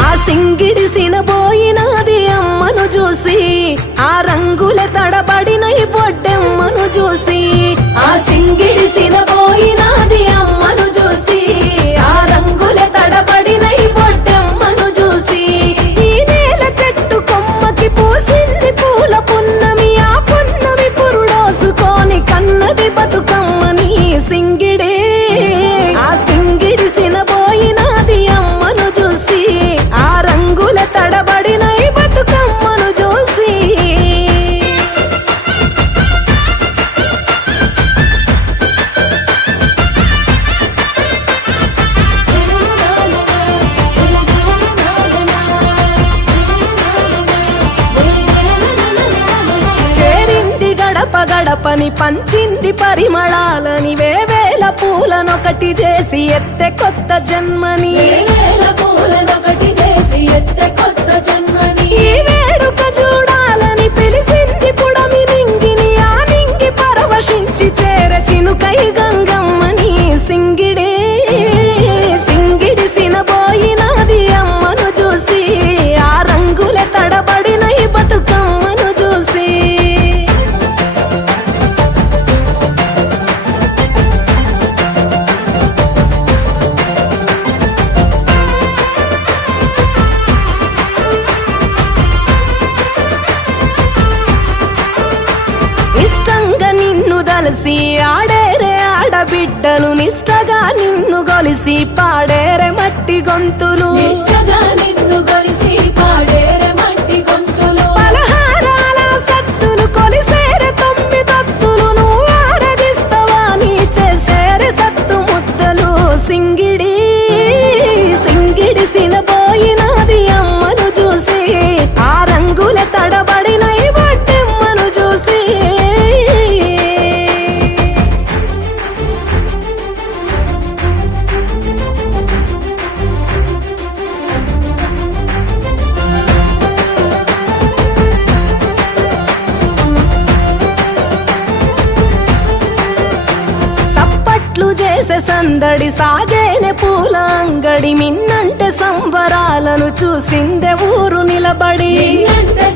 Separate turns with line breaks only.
ఆ సింగిడిసిన పోయినది అమ్మను చూసి ఆ రంగుల తడబడిన గడపని పంచింది పరిమళాలని వేవేల పూలనొకటి చేసి ఎత్తె కొత్త జన్మని. పూలనొకటి చేసి ఎత్తె కొత్త జన్మని. ఈ వేడుక చూడాలని పిలిసింది పుడమి నింగిని ఆ నింగి పరవశించి చేర చినుకై కలిసి ఆడేరే ఆడబిడ్డలు నిష్టగా నిన్ను గొలిసి పాడేరే మట్టి గొంతులు.
నిష్టగా
చేసే సందడి సాగేనే పూల అంగడి మిన్నంటే సంబరాలను చూసిందే ఊరు నిలబడి.
నిన్నంటే